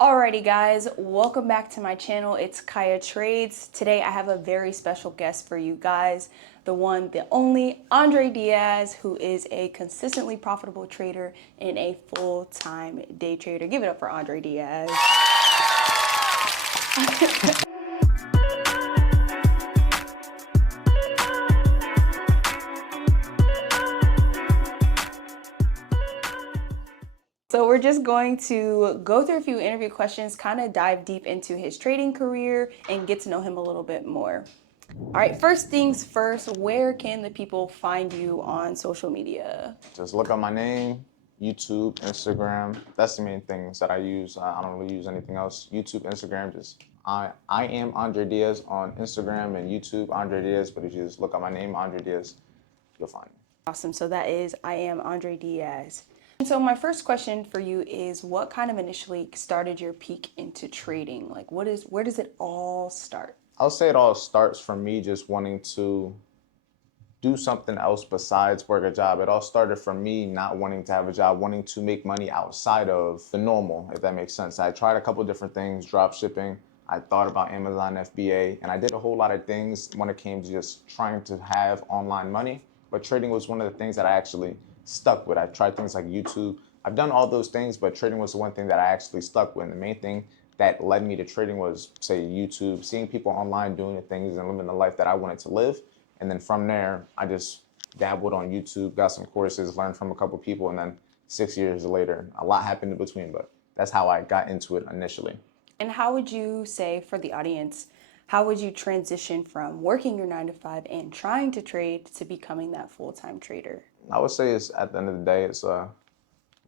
Alrighty guys, welcome back to my channel. It's Kaia Trades. Today I have a very special guest for you guys. The one, the only, Andre Diaz, who is a consistently profitable trader and a full-time day trader. Give it up for Andre Diaz. So we're just going to go through a few interview questions, kind of dive deep into his trading career and get to know him a little bit more. All right, first things first, where can the people find you on social media? Just look up my name, YouTube, Instagram. That's the main things that I use. I don't really use anything else. YouTube, Instagram, just I am Andre Diaz on Instagram and YouTube, Andre Diaz. But if you just look up my name, Andre Diaz, you'll find me. Awesome. So that is I am Andre Diaz. And so my first question for you is, what kind of initially started your peak into trading? Like, where does it all start? I'll say it all starts from me just wanting to do something else besides work a job. It all started from me not wanting to have a job, wanting to make money outside of the normal, if that makes sense. I tried a couple different things, drop shipping. I thought about Amazon FBA, and I did a whole lot of things when it came to just trying to have online money. But trading was one of the things that I actually stuck with. I tried things like YouTube. I've done all those things, but trading was the one thing that I actually stuck with. And the main thing that led me to trading was, say, YouTube, seeing people online doing the things and living the life that I wanted to live. And then from there, I just dabbled on YouTube, got some courses, learned from a couple people, and then 6 years later, a lot happened in between, but that's how I got into it initially. And how would you say, for the audience, how would you transition from working your 9 to 5 and trying to trade to becoming that full-time trader? I would say it's, at the end of the day, it's a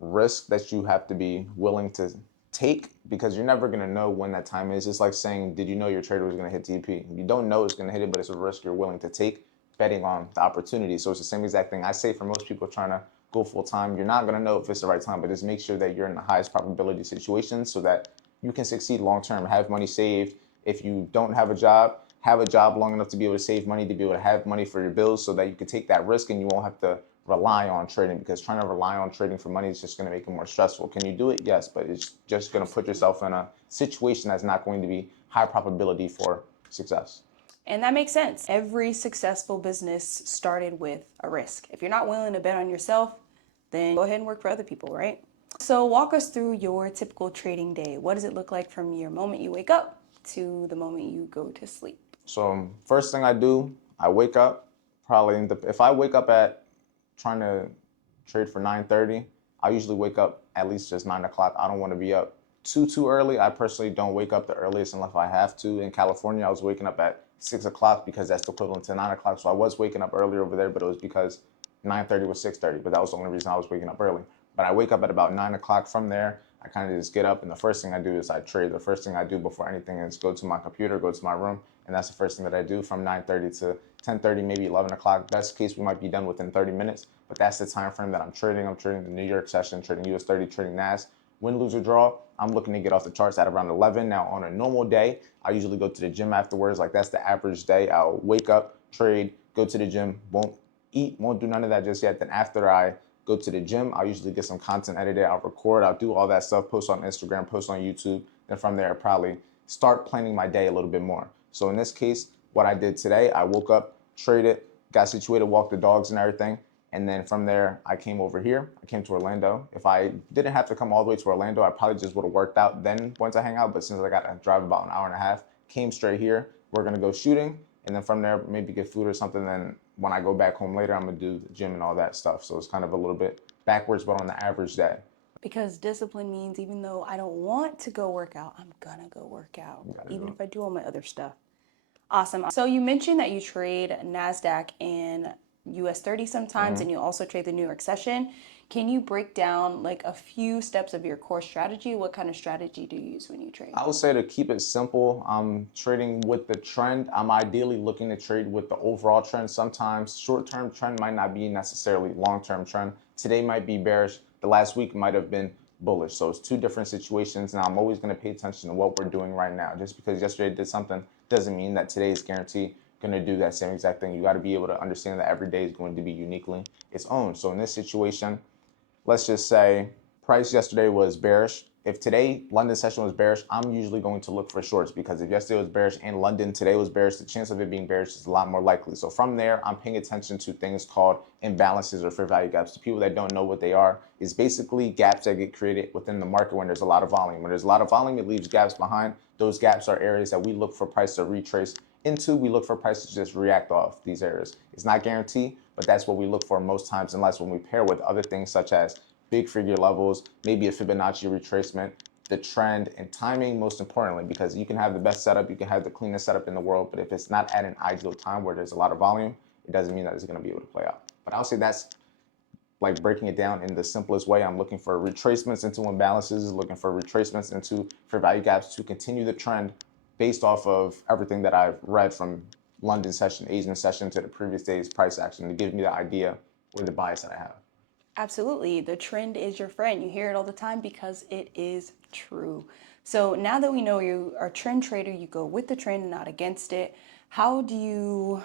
risk that you have to be willing to take, because you're never going to know when that time is. It's like saying, did you know your trader was going to hit TP? You don't know it's going to hit it, but it's a risk you're willing to take, betting on the opportunity. So it's the same exact thing I say for most people trying to go full time. You're not going to know if it's the right time, but just make sure that you're in the highest probability situation so that you can succeed long term, have money saved. If you don't have a job long enough to be able to save money, to be able to have money for your bills so that you can take that risk and you won't have to rely on trading, because trying to rely on trading for money is just going to make it more stressful. Can you do it? Yes, but it's just going to put yourself in a situation that's not going to be high probability for success. And that makes sense. Every successful business started with a risk. If you're not willing to bet on yourself, then go ahead and work for other people, right? So walk us through your typical trading day. What does it look like from your moment you wake up to the moment you go to sleep? So first thing I do, I wake up, if I wake up at trying to trade for 9:30, I usually wake up at least just 9 o'clock. I don't want to be up too early. I personally don't wake up the earliest unless I have to. In California, I was waking up at 6 o'clock because that's the equivalent to 9 o'clock. So I was waking up earlier over there, but it was because 9:30 was 6:30, but that was the only reason I was waking up early. But I wake up at about 9 o'clock. From there, I kind of just get up, and the first thing I do is I trade. The first thing I do before anything is go to my computer, go to my room, and that's the first thing that I do from 9:30 to 10:30, maybe 11 o'clock. Best case, we might be done within 30 minutes, but that's the time frame that I'm trading. I'm trading the New York session, trading US 30, trading NAS. Win, lose, or draw, I'm looking to get off the charts at around 11. Now, on a normal day, I usually go to the gym afterwards. Like, that's the average day. I'll wake up, trade, go to the gym, won't eat, won't do none of that just yet. Then after I go to the gym, I'll usually get some content edited. I'll record, I'll do all that stuff, post on Instagram, post on YouTube. Then from there, I'll probably start planning my day a little bit more. So in this case, what I did today, I woke up, traded, got situated, walked the dogs and everything. And then from there, I came over here. I came to Orlando. If I didn't have to come all the way to Orlando, I probably just would have worked out then once I hang out. But since I got to drive about an hour and a half, came straight here. We're going to go shooting. And then from there, maybe get food or something. Then when I go back home later, I'm going to do the gym and all that stuff. So it's kind of a little bit backwards, but on the average day. Because discipline means even though I don't want to go work out, I'm going to go work out, even if I do all my other stuff. Awesome. So you mentioned that you trade NASDAQ and US 30 sometimes, and you also trade the New York session. Can you break down like a few steps of your core strategy? What kind of strategy do you use when you trade? I would say, to keep it simple, I'm trading with the trend. I'm ideally looking to trade with the overall trend. Sometimes short-term trend might not be necessarily long-term trend. Today might be bearish. The last week might have been bullish. So it's two different situations. Now, I'm always going to pay attention to what we're doing right now. Just because yesterday did something doesn't mean that today is guaranteed going to do that same exact thing. You got to be able to understand that every day is going to be uniquely its own. So in this situation, let's just say price yesterday was bearish. if today London session was bearish, I'm usually going to look for shorts, because if yesterday was bearish and London today was bearish, the chance of it being bearish is a lot more likely. So from there, I'm paying attention to things called imbalances or fair value gaps. To people that don't know what they are, is basically gaps that get created within the market when there's a lot of volume. When there's a lot of volume, it leaves gaps behind. Those gaps are areas that we look for price to retrace into. We look for price to just react off these areas. It's not guaranteed, but that's what we look for most times, unless when we pair with other things such as big figure levels, maybe a Fibonacci retracement, the trend, and timing, most importantly, because you can have the best setup, you can have the cleanest setup in the world, but if it's not at an ideal time where there's a lot of volume, it doesn't mean that it's going to be able to play out. But I'll say that's like breaking it down in the simplest way. I'm looking for retracements into imbalances, looking for retracements into fair value gaps to continue the trend based off of everything that I've read from London session, Asian session to the previous day's price action to give me the idea or the bias that I have. Absolutely. The trend is your friend. You hear it all the time because it is true. So now that we know you are a trend trader, you go with the trend and not against it. How do you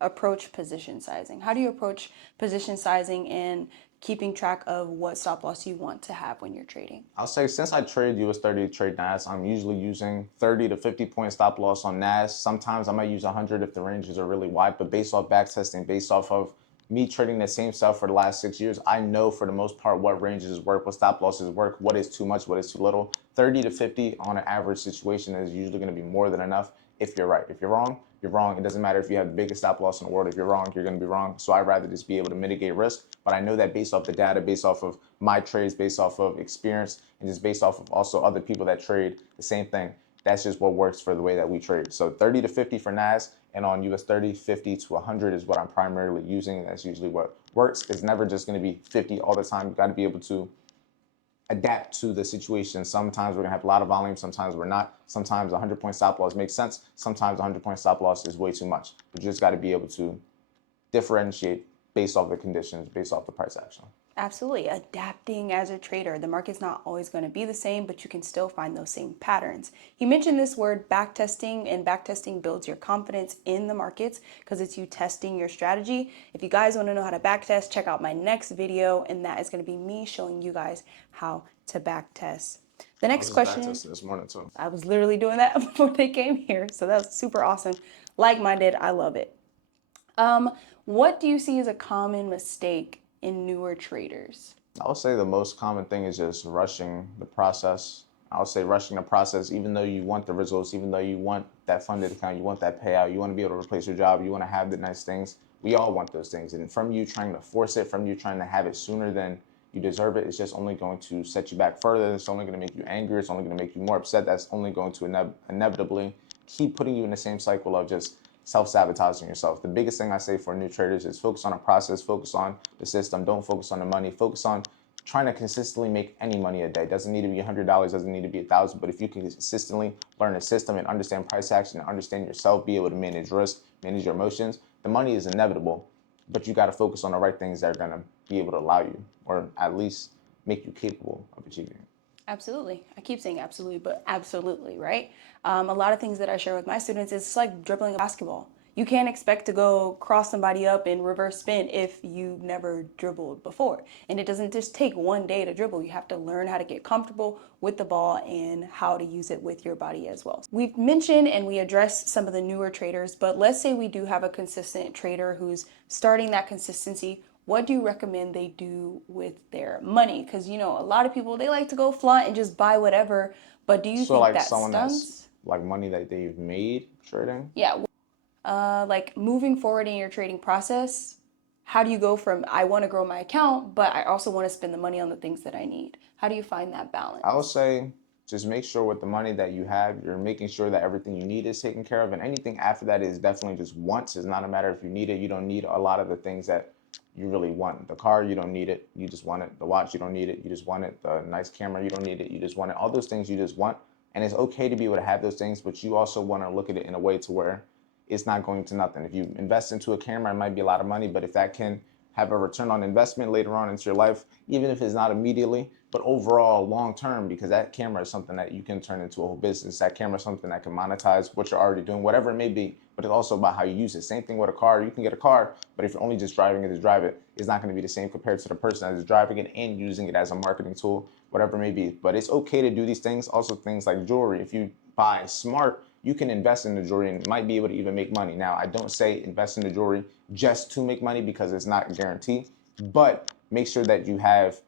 approach position sizing? How do you approach position sizing and keeping track of what stop loss you want to have when you're trading? I'll say since I trade US 30 to trade NAS, I'm usually using 30 to 50 point stop loss on NAS. Sometimes I might use 100 if the ranges are really wide, but based off back testing, based off of me trading the same stuff for the last 6 years, I know for the most part what ranges work, what stop losses work, what is too much, what is too little. 30 to 50 on an average situation is usually going to be more than enough if you're right. If you're wrong, you're wrong. It doesn't matter if you have the biggest stop loss in the world. If you're wrong, you're going to be wrong. So I'd rather just be able to mitigate risk. But I know that based off the data, based off of my trades, based off of experience, and just based off of also other people that trade the same thing, that's just what works for the way that we trade. So 30 to 50 for NAS, and on US 30, 50 to 100 is what I'm primarily using. That's usually what works. It's never just going to be 50 all the time. You've got to be able to adapt to the situation. Sometimes we're gonna have a lot of volume, sometimes we're not. Sometimes 100 point stop loss makes sense. Sometimes 100 point stop loss is way too much. But you just gotta be able to differentiate based off the conditions, based off the price action. Absolutely. Adapting as a trader. The market's not always going to be the same, but you can still find those same patterns. He mentioned this word backtesting, and backtesting builds your confidence in the markets because it's you testing your strategy. If you guys want to know how to backtest, check out my next video, and that is going to be me showing you guys how to backtest. The next question. This morning too. I was literally doing that before they came here, so that was super awesome. Like-minded, I love it. What do you see as a common mistake in newer traders? I would say the most common thing is just rushing the process. I would say rushing the process, even though you want the results, even though you want that funded account, you want that payout, you want to be able to replace your job, you want to have the nice things. We all want those things. And from you trying to force it, from you trying to have it sooner than you deserve it, it's just only going to set you back further. It's only going to make you angry. It's only going to make you more upset. That's only going to inevitably keep putting you in the same cycle of just self-sabotaging yourself. The biggest thing I say for new traders is focus on a process, focus on the system, don't focus on the money, focus on trying to consistently make any money a day. It doesn't need to be $100, doesn't need to be $1,000, but if you can consistently learn a system and understand price action and understand yourself, be able to manage risk, manage your emotions, the money is inevitable, but you got to focus on the right things that are going to be able to allow you, or at least make you capable of achieving it. Absolutely. I keep saying absolutely, but absolutely, right? A lot of things that I share with my students is like dribbling a basketball. You can't expect to go cross somebody up in reverse spin if you've never dribbled before. And it doesn't just take one day to dribble. You have to learn how to get comfortable with the ball and how to use it with your body as well. We've mentioned and we addressed some of the newer traders, but let's say we do have a consistent trader who's starting that consistency. What do you recommend they do with their money? Because, you know, a lot of people, they like to go flaunt and just buy whatever. But do you think like that someone stunts? that's like money that they've made trading? Yeah. Like moving forward in your trading process, how do you go from I want to grow my account, but I also want to spend the money on the things that I need? How do you find that balance? I would say just make sure with the money that you have, you're making sure that everything you need is taken care of. And anything after that is definitely just wants. It's not a matter if you need it. You don't need a lot of the things that you really want. The car, you don't need it. You just want it. The watch, you don't need it. You just want it. The nice camera, you don't need it. You just want it. All those things you just want. And it's okay to be able to have those things, but you also want to look at it in a way to where it's not going to nothing. If you invest into a camera, it might be a lot of money, but if that can have a return on investment later on into your life, even if it's not immediately, But overall, long term, because that camera is something that you can turn into a whole business. That camera is something that can monetize what you're already doing, whatever it may be. But it's also about how you use it. Same thing with a car. You can get a car, but if you're only just driving it to drive it, it's not going to be the same compared to the person that is driving it and using it as a marketing tool, whatever it may be. But it's okay to do these things. Also, things like jewelry. If you buy smart, you can invest in the jewelry and might be able to even make money. Now, I don't say invest in the jewelry just to make money because it's not a guarantee, but make sure that you have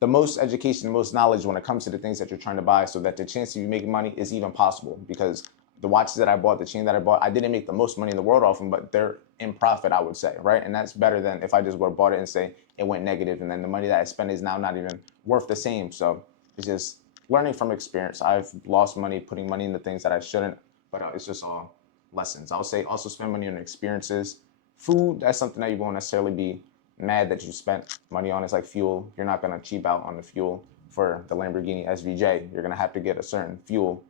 the most education, the most knowledge when it comes to the things that you're trying to buy so that the chance of you making money is even possible. Because the watches that I bought, the chain that I bought, I didn't make the most money in the world off them, but they're in profit, I would say, right? And that's better than if I just would have bought it and say it went negative and then the money that I spent is now not even worth the same. So it's just learning from experience. I've lost money putting money into things that I shouldn't, but it's just all lessons. I'll say also spend money on experiences. Food, that's something that you won't necessarily be mad that you spent money on. It's like fuel. You're not going to cheap out on the fuel for the Lamborghini SVJ. You're going to have to get a certain fuel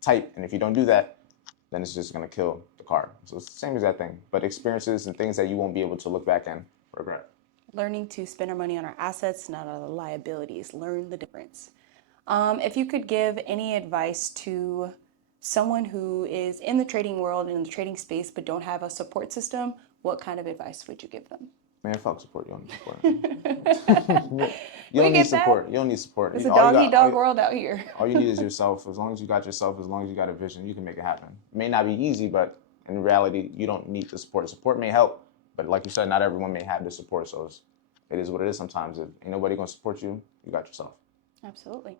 type. And if you don't do that, then it's just going to kill the car. So it's the same exact thing, but experiences and things that you won't be able to look back and regret. Learning to spend our money on our assets, not on our liabilities. Learn the difference. If you could give any advice to someone who is in the trading world and in the trading space but don't have a support system, what kind of advice would you give them? Man, fuck support. You don't need support. You We don't need get that. support. You don't need support. It's a All you dog eat got, dog world out here. all you need is yourself. As long as you got yourself, as long as you got a vision, you can make it happen. It may not be easy, but in reality, you don't need the support. Support may help, but like you said, not everyone may have the support. So it is what it is sometimes. If ain't nobody gonna support you, you got yourself. Absolutely.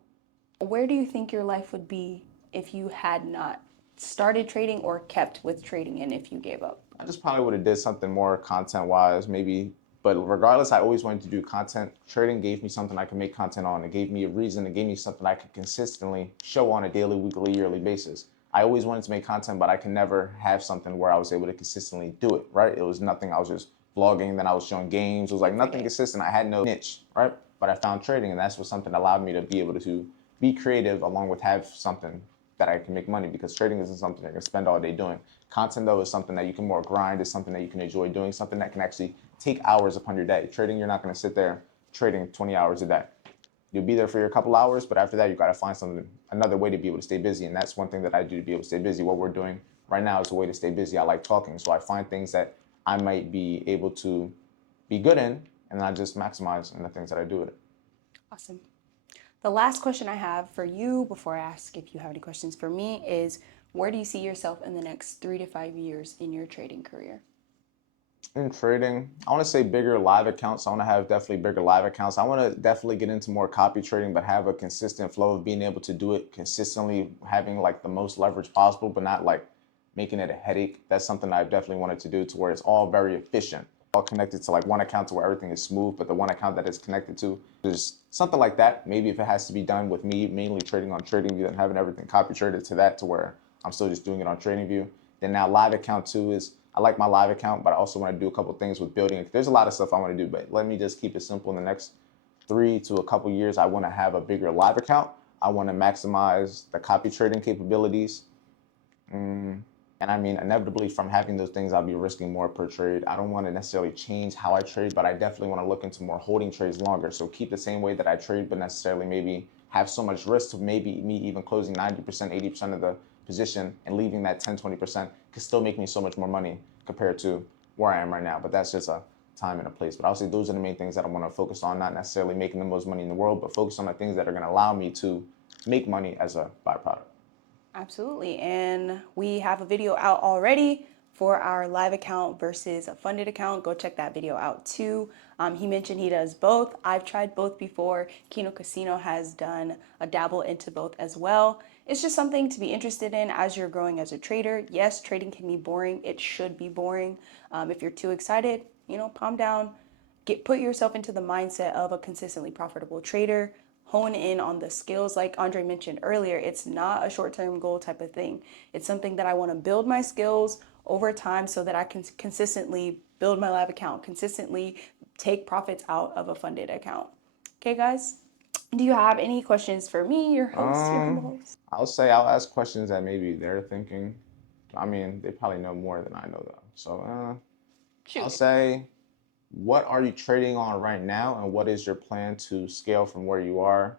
Where do you think your life would be if you had not started trading or kept with trading and if you gave up? I just probably would have did something more content-wise, maybe. But regardless, I always wanted to do content. Trading gave me something I could make content on. It gave me a reason. It gave me something I could consistently show on a daily, weekly, yearly basis. I always wanted to make content, but I could never have something where I was able to consistently do it, right? It was nothing. I was just vlogging, then I was showing games. It was like nothing consistent. I had no niche, right? But I found trading, and that's what something allowed me to be able to be creative along with have something that I can make money, because trading isn't something I can spend all day doing. Content, though, is something that you can more grind, is something that you can enjoy doing, something that can actually take hours upon your day. Trading, you're not going to sit there trading 20 hours a day. You'll be there for your couple hours, but after that, you got to find something, another way to be able to stay busy. And that's one thing that I do to be able to stay busy. What we're doing right now is a way to stay busy. I like talking, so I find things that I might be able to be good in, and I just maximize in the things that I do with it. Awesome. The last question I have for you before I ask if you have any questions for me is, where do you see yourself in the next 3 to 5 years in your trading career? In trading, I want to say bigger live accounts. I want to have definitely bigger live accounts. I want to definitely get into more copy trading, but have a consistent flow of being able to do it consistently, having like the most leverage possible, but not like making it a headache. That's something I've definitely wanted to do, to where it's all very efficient, all connected to like one account to where everything is smooth, but the one account that it's connected to is something like that. Maybe if it has to be done with me mainly trading on TradingView and having everything copy traded to that, to where I'm still just doing it on TradingView. Then now live account too is, I like my live account, but I also want to do a couple things with building it. There's a lot of stuff I want to do, but let me just keep it simple. In the next 3 to a couple years, I want to have a bigger live account. I want to maximize the copy trading capabilities. And I mean, inevitably from having those things, I'll be risking more per trade. I don't want to necessarily change how I trade, but I definitely want to look into more holding trades longer. So keep the same way that I trade, but necessarily maybe have so much risk to maybe me even closing 90%, 80% of the position and leaving that 10, 20% could still make me so much more money compared to where I am right now. But that's just a time and a place. But I would say those are the main things that I want to focus on, not necessarily making the most money in the world, but focus on the things that are going to allow me to make money as a byproduct. Absolutely. And we have a video out already for our live account versus a funded account. Go check that video out too. He mentioned he does both. I've tried both before. Kino Casino has done a dabble into both as well. It's just something to be interested in as you're growing as a trader. Yes, trading can be boring. It should be boring. If you're too excited, calm down. Put yourself into the mindset of a consistently profitable trader. Hone in on the skills. Like Andre mentioned earlier, it's not a short-term goal type of thing. It's something that I want to build my skills over time so that I can consistently build my live account, consistently take profits out of a funded account. Okay, guys? Do you have any questions for me, your host, your humble host? I'll ask questions that maybe they're thinking. I mean, they probably know more than I know though. So I'll say, what are you trading on right now, and what is your plan to scale from where you are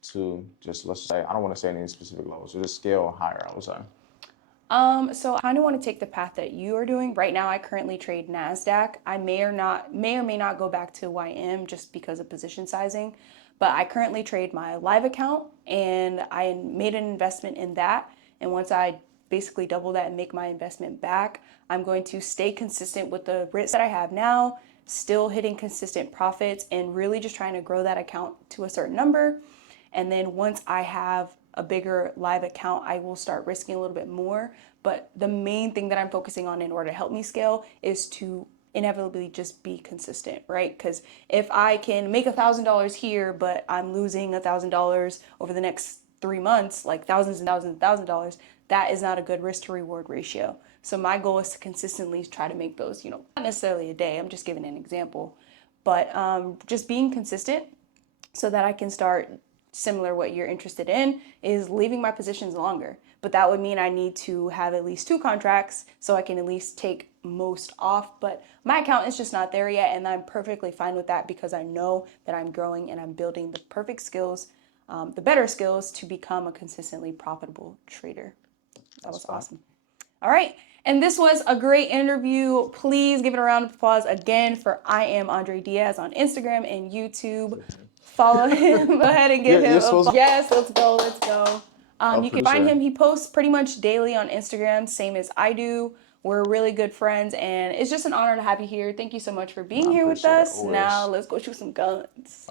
to just, let's say, I don't want to say any specific levels, so just scale higher, I would say. So I kind of want to take the path that you are doing. Right now, I currently trade NASDAQ. I may or may not go back to YM just because of position sizing, but I currently trade my live account and I made an investment in that. And once I basically double that and make my investment back, I'm going to stay consistent with the risks that I have now, still hitting consistent profits and really just trying to grow that account to a certain number. And then once I have a bigger live account, I will start risking a little bit more. But the main thing that I'm focusing on in order to help me scale is to inevitably just be consistent, right? Because if I can make $1,000 here, but I'm losing $1,000 over the next 3 months, like thousands and thousands and thousands of dollars, that is not a good risk to reward ratio. So my goal is to consistently try to make those, not necessarily a day, I'm just giving an example, but just being consistent so that I can start similar what you're interested in is leaving my positions longer. But that would mean I need to have at least 2 contracts so I can at least take most off. But my account is just not there yet, and I'm perfectly fine with that because I know that I'm growing and I'm building the perfect skills, the better skills to become a consistently profitable trader. That was awesome. All right. And this was a great interview. Please give it a round of applause again for I am Andre Diaz on Instagram and YouTube. Follow him. Go ahead and give him a follow. Yes, let's go. Let's go. You can find him. He posts pretty much daily on Instagram, same as I do. We're really good friends, and it's just an honor to have you here. Thank you so much for being here with us. Now let's go shoot some guns.